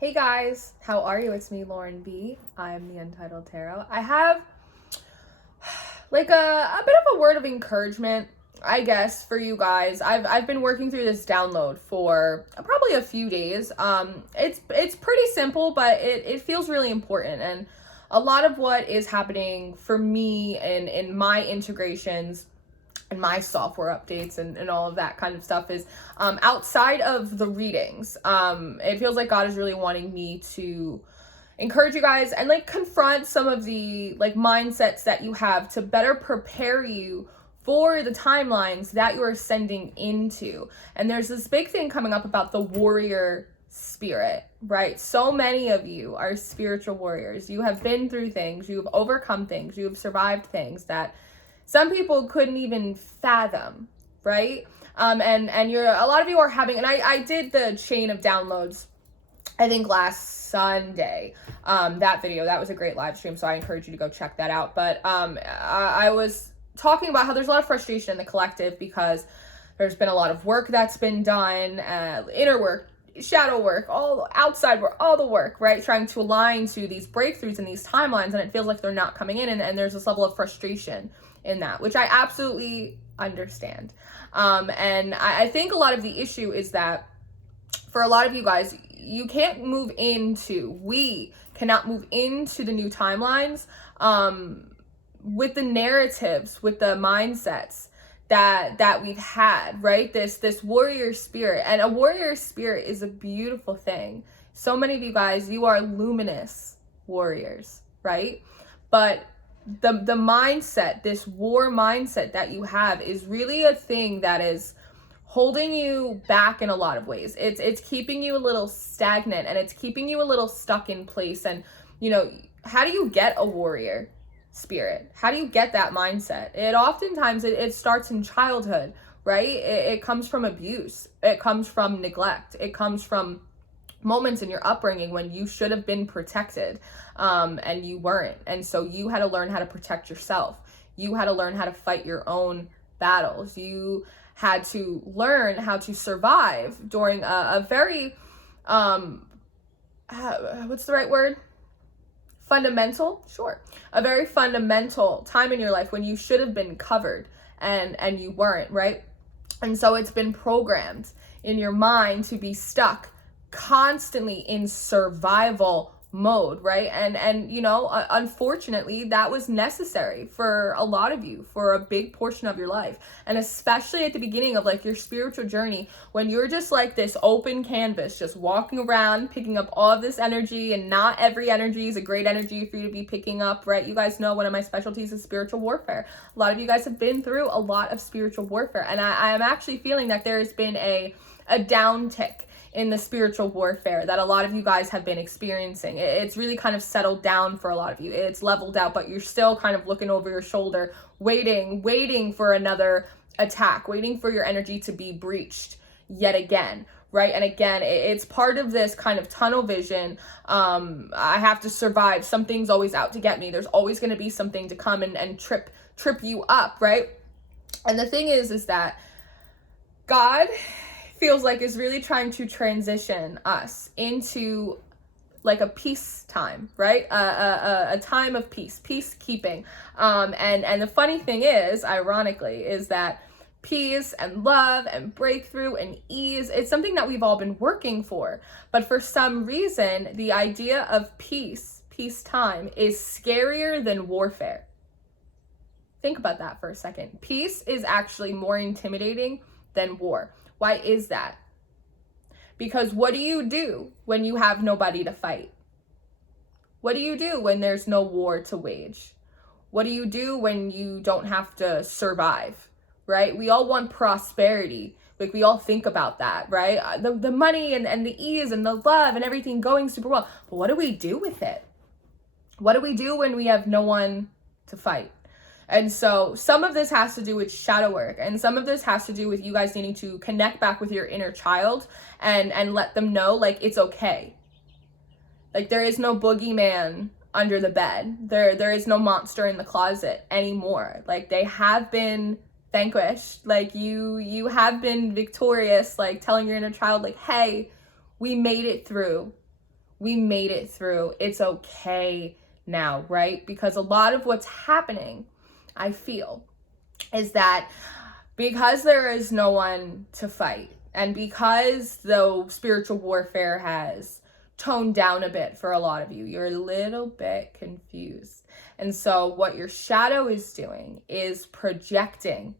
Hey guys, how are you? It's me, Lauren B. I'm the Untitled Tarot. I have like a bit of a word of encouragement, I guess, for you guys. I've been working through this download for probably a few days. It's pretty simple, but it feels really important. And a lot of what is happening for me in my integrations and my software updates and all of that kind of stuff is outside of the readings. It feels like God is really wanting me to encourage you guys and like confront some of the like mindsets that you have to better prepare you for the timelines that you're ascending into. And there's this big thing coming up about the warrior spirit, right? So many of you are spiritual warriors. You have been through things, you've overcome things, you've survived things that some people couldn't even fathom, right? And you're, a lot of you are having, and I did the chain of downloads, I think last Sunday, that video, that was a great live stream. So I encourage you to go check that out. But I was talking about how there's a lot of frustration in the collective because there's been a lot of work that's been done, inner work, shadow work, all outside work, all the work, right? Trying to align to these breakthroughs and these timelines, and it feels like they're not coming in, and there's this level of frustration in that, which I absolutely understand. And I think a lot of the issue is that for a lot of you guys, you can't move into, we cannot move into the new timelines with the narratives, with the mindsets that we've had, right? This warrior spirit, and a warrior spirit is a beautiful thing. So many of you guys, you are luminous warriors, right? But the mindset, this war mindset that you have is really a thing that is holding you back in a lot of ways. It's keeping you a little stagnant, and it's keeping you a little stuck in place. And you know, how do you get a warrior spirit? How do you get that mindset? It oftentimes it starts in childhood, right? It comes from abuse, it comes from neglect, it comes from moments in your upbringing when you should have been protected, and you weren't. And so you had to learn how to protect yourself. You had to learn how to fight your own battles. You had to learn how to survive during a very, what's the right word? Fundamental? Sure. A very fundamental time in your life when you should have been covered and you weren't, right? And so it's been programmed in your mind to be stuck constantly in survival mode, right? And you know, unfortunately, that was necessary for a lot of you for a big portion of your life, and especially at the beginning of like your spiritual journey, when you're just like this open canvas, just walking around picking up all of this energy, and not every energy is a great energy for you to be picking up, right? You guys know one of my specialties is spiritual warfare. A lot of you guys have been through a lot of spiritual warfare, and I am actually feeling that there has been a downtick in the spiritual warfare that a lot of you guys have been experiencing. It's really kind of settled down for a lot of you. It's leveled out, but you're still kind of looking over your shoulder, waiting for another attack, waiting for your energy to be breached yet again, right? And again, it's part of this kind of tunnel vision. I have to survive. Something's always out to get me. There's always going to be something to come and trip you up, right? And the thing is that God feels like is really trying to transition us into like a peacetime, right? A time of peace, peacekeeping. And the funny thing is, ironically, is that peace and love and breakthrough and ease, it's something that we've all been working for. But for some reason, the idea of peacetime is scarier than warfare. Think about that for a second. Peace is actually more intimidating than war. Why is that? Because what do you do when you have nobody to fight? What do you do when there's no war to wage? What do you do when you don't have to survive, right? We all want prosperity. Like, we all think about that, right? The money and the ease and the love and everything going super well. But what do we do with it? What do we do when we have no one to fight? And so some of this has to do with shadow work, and some of this has to do with you guys needing to connect back with your inner child and let them know, like, it's okay. Like, there is no boogeyman under the bed. There is no monster in the closet anymore. Like, they have been vanquished. Like, you have been victorious, like telling your inner child, like, hey, we made it through. We made it through. It's okay now, right? Because a lot of what's happening, I feel, is that because there is no one to fight, and because the spiritual warfare has toned down a bit for a lot of you, you're a little bit confused. And so what your shadow is doing is projecting,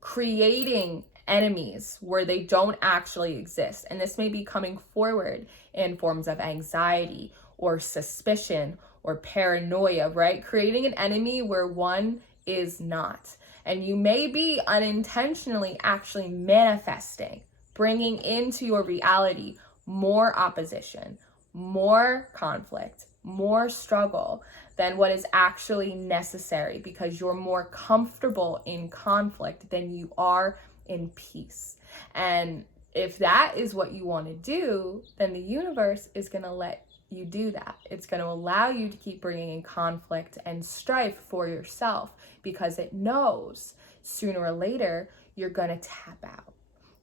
creating enemies where they don't actually exist. And this may be coming forward in forms of anxiety or suspicion or paranoia, right? Creating an enemy where one is not. And you may be unintentionally actually manifesting, bringing into your reality more opposition, more conflict, more struggle than what is actually necessary, because you're more comfortable in conflict than you are in peace. And if that is what you want to do, then the universe is going to let you do that. It's going to allow you to keep bringing in conflict and strife for yourself, because it knows sooner or later you're going to tap out.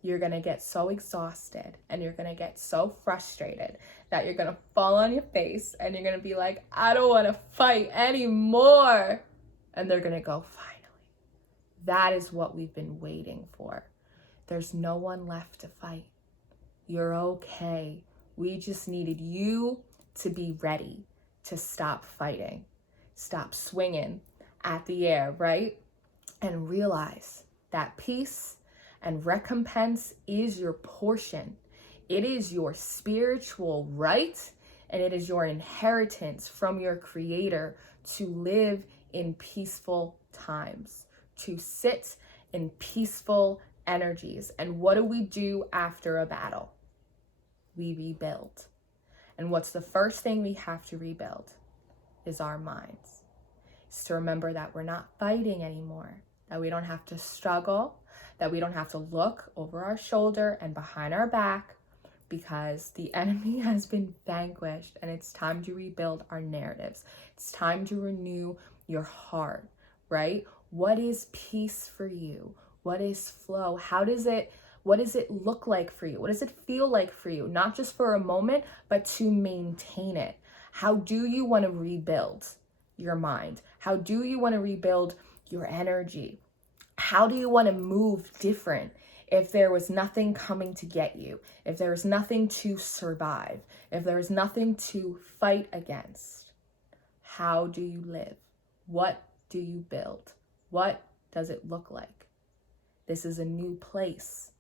You're going to get so exhausted and you're going to get so frustrated that you're going to fall on your face and you're going to be like, I don't want to fight anymore. And they're going to go, finally. That is what we've been waiting for. There's no one left to fight. You're okay. We just needed you to be ready to stop fighting, stop swinging at the air, right? And realize that peace and recompense is your portion. It is your spiritual right, and it is your inheritance from your Creator to live in peaceful times, to sit in peaceful energies. And what do we do after a battle? We rebuild. And what's the first thing we have to rebuild is our minds. It's to remember that we're not fighting anymore, that we don't have to struggle, that we don't have to look over our shoulder and behind our back, because the enemy has been vanquished, and it's time to rebuild our narratives. It's time to renew your heart, right? What is peace for you? What is flow? What does it look like for you? What does it feel like for you? Not just for a moment, but to maintain it. How do you want to rebuild your mind? How do you want to rebuild your energy? How do you want to move different if there was nothing coming to get you? If there was nothing to survive? If there was nothing to fight against? How do you live? What do you build? What does it look like? This is a new place.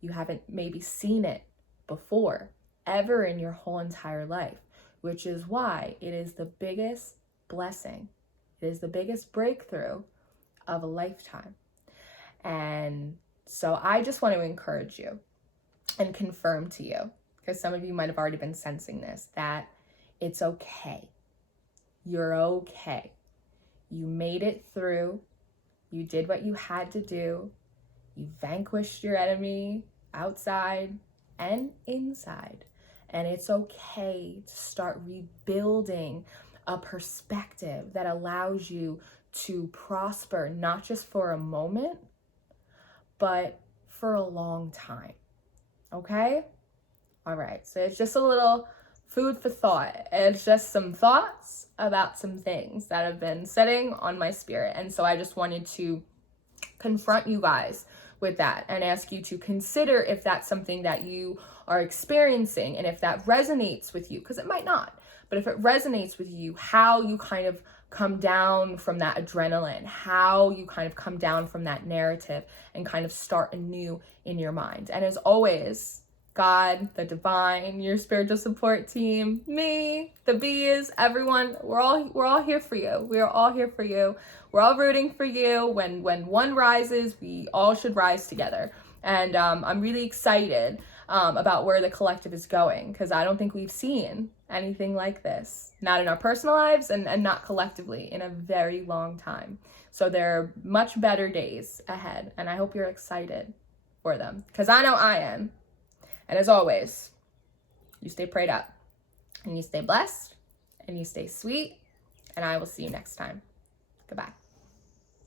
You haven't maybe seen it before, ever in your whole entire life, which is why it is the biggest blessing. It is the biggest breakthrough of a lifetime. And so I just want to encourage you and confirm to you, because some of you might have already been sensing this, that it's okay. You're okay. You made it through. You did what you had to do. You vanquished your enemy outside and inside. And it's okay to start rebuilding a perspective that allows you to prosper, not just for a moment, but for a long time. Okay? All right. So it's just a little food for thought. It's just some thoughts about some things that have been sitting on my spirit. And so I just wanted to confront you guys with that and ask you to consider if that's something that you are experiencing, and if that resonates with you, because it might not, but if it resonates with you, how you kind of come down from that adrenaline, how you kind of come down from that narrative and kind of start anew in your mind. And as always, God, the divine, your spiritual support team, me, the bees, everyone, we're all here for you. We are all here for you. We're all rooting for you. When one rises, we all should rise together. And I'm really excited about where the collective is going, because I don't think we've seen anything like this, not in our personal lives and not collectively, in a very long time. So there are much better days ahead, and I hope you're excited for them, because I know I am. And as always, you stay prayed up, and you stay blessed, and you stay sweet, and I will see you next time. Goodbye.